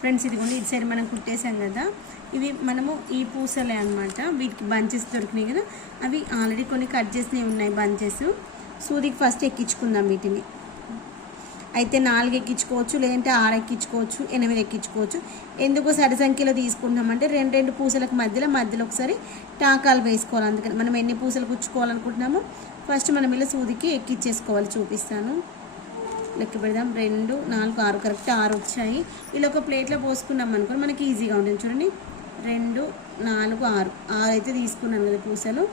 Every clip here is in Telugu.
ఫ్రెండ్స్ ఇదిగోండి ఇటు సైడ్ మనం కుట్టేసాం కదా, ఇవి మనము ఈ పూసలే అనమాట. వీటికి బంచెస్ దొరికినాయి కదా, అవి ఆల్రెడీ కొన్ని కట్ చేసినవి ఉన్నాయి బంచెస్. సూదికి ఫస్ట్ ఎక్కించుకుందాం వీటిని. అయితే 4 ఎక్కించుకోవచ్చు, లేదంటే 6 ఎక్కించుకోవచ్చు, 8 ఎక్కించుకోవచ్చు. ఎందుకు సరి సంఖ్యలో తీసుకుంటామంటే రెండు పూసలకు మధ్యలో ఒకసారి టాకాలు వేసుకోవాలి. అందుకని మనం ఎన్ని పూసలు కుచ్చుకోవాలనుకుంటున్నామో ఫస్ట్ మనం ఇలా సూదికి ఎక్కించేసుకోవాలి. చూపిస్తాను, లెక్క పెడదాం. 2, 4, 6 కరెక్ట్ 6 వచ్చాయి. ఇలా ఒక ప్లేట్లో పోసుకున్నాం అనుకోండి మనకి ఈజీగా ఉంటుంది. చూడండి 2, 4, 6 అయితే తీసుకున్నాను కదా పూసలు.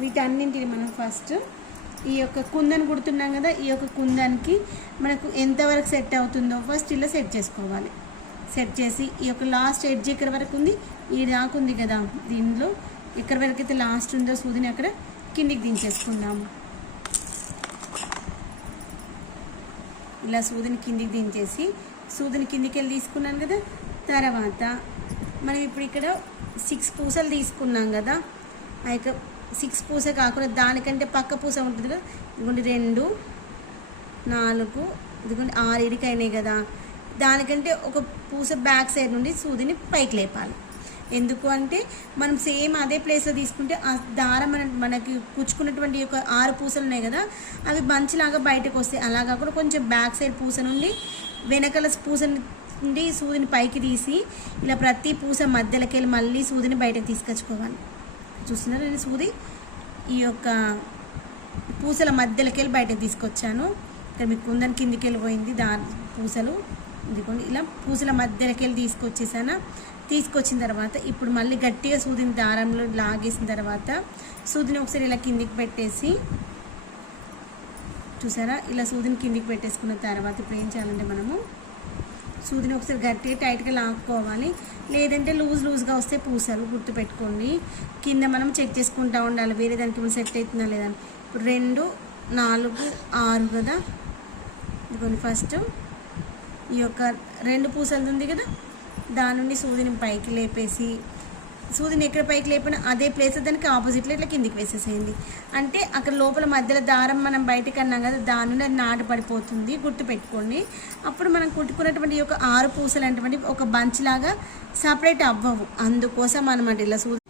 వీటన్నింటిని మనం ఫస్ట్ ఈ యొక్క కుందను కుడుతున్నాం కదా, ఈ యొక్క కుందానికి మనకు ఎంతవరకు సెట్ అవుతుందో ఫస్ట్ ఇలా సెట్ చేసుకోవాలి. సెట్ చేసి ఈ యొక్క లాస్ట్ ఎడ్జ్ ఎక్కడి వరకు ఉంది, ఈ దాకా ఉంది కదా, దీనిలో ఎక్కడి వరకు అయితే లాస్ట్ ఉందో సూదిని అక్కడ కిందికి దించేసుకుందాము. ఇలా సూదిని కిందికి దించేసి సూదిని కిందికి వెళ్ళి తీసుకున్నాను కదా. తర్వాత మనం ఇప్పుడు ఇక్కడ 6 పూసలు తీసుకున్నాం కదా, ఆ యొక్క 6 పూస కాకుండా దానికంటే పక్క పూస ఉంటుంది కదా. ఇదిగోండి 2, 4, ఇదిగోండి 6 ఇడికి అయినాయి కదా. దానికంటే ఒక పూస బ్యాక్ సైడ్ నుండి సూదిని పైకి లేపాలి. ఎందుకు అంటే మనం సేమ్ అదే ప్లేస్లో తీసుకుంటే ఆ దారం మనకి పుచ్చుకున్నటువంటి ఒక 6 పూసలు ఉన్నాయి కదా, అవి బంచిలాగా బయటకు వస్తాయి. అలా కాకుండా కొంచెం బ్యాక్ సైడ్ పూస నుండి వెనకాల పూస నుండి సూదిని పైకి తీసి ఇలా ప్రతి పూస మధ్యలోకి వెళ్ళి మళ్ళీ సూదిని బయటకు తీసుకొచ్చుకోవాలి. చూస్తున్నారు, నేను సూది ఈ యొక్క పూసల మధ్యలోకి వెళ్ళి బయటకు తీసుకొచ్చాను. ఇక్కడ మీకు కుందని కిందికి వెళ్ళిపోయింది పూసలు. ఇదిగోండి ఇలా పూసల మధ్యలోకి వెళ్ళి తీసుకొచ్చిన తర్వాత ఇప్పుడు మళ్ళీ గట్టిగా సూదిని దారంలో లాగేసిన తర్వాత సూదిని ఒకసారి ఇలా కిందికి పెట్టేసి, చూసారా, ఇలా సూదిని కిందికి పెట్టేసుకున్న తర్వాత ఇప్పుడు ఏం చేయాలంటే మనము సూదిని ఒకసారి గట్టిగా టైట్గా లాక్కోవాలి. లేదంటే లూజ్గా వస్తే పూసలు గుర్తుపెట్టుకోండి. కింద మనం చెక్ చేసుకుంటూ ఉండాలి వేరే దానికి మనం సెట్ అవుతుందా లేదా. ఇప్పుడు 2, 4, 6 కదా. ఇదిగోండి ఫస్ట్ ఈ యొక్క 2 పూసలు ఉంది కదా, దాని నుండి సూదిని పైకి లేపేసి సూదిని ఎక్కడ పైకి లేపినా అదే ప్లేస్ దానికి ఆపోజిట్లో ఇట్లా కిందికి వేసేసేయండి. అంటే అక్కడ లోపల మధ్యలో దారం మనం బయటకు అన్నాం కదా, దాని నుండి అది నాటు పడిపోతుంది, గుర్తుపెట్టుకోండి. అప్పుడు మనం కుట్టుకున్నటువంటి ఒక 6 పూసలు అనేటువంటి ఒక బంచ్ లాగా సపరేట్ అవ్వవు. అందుకోసం అనమాట ఇలా సూది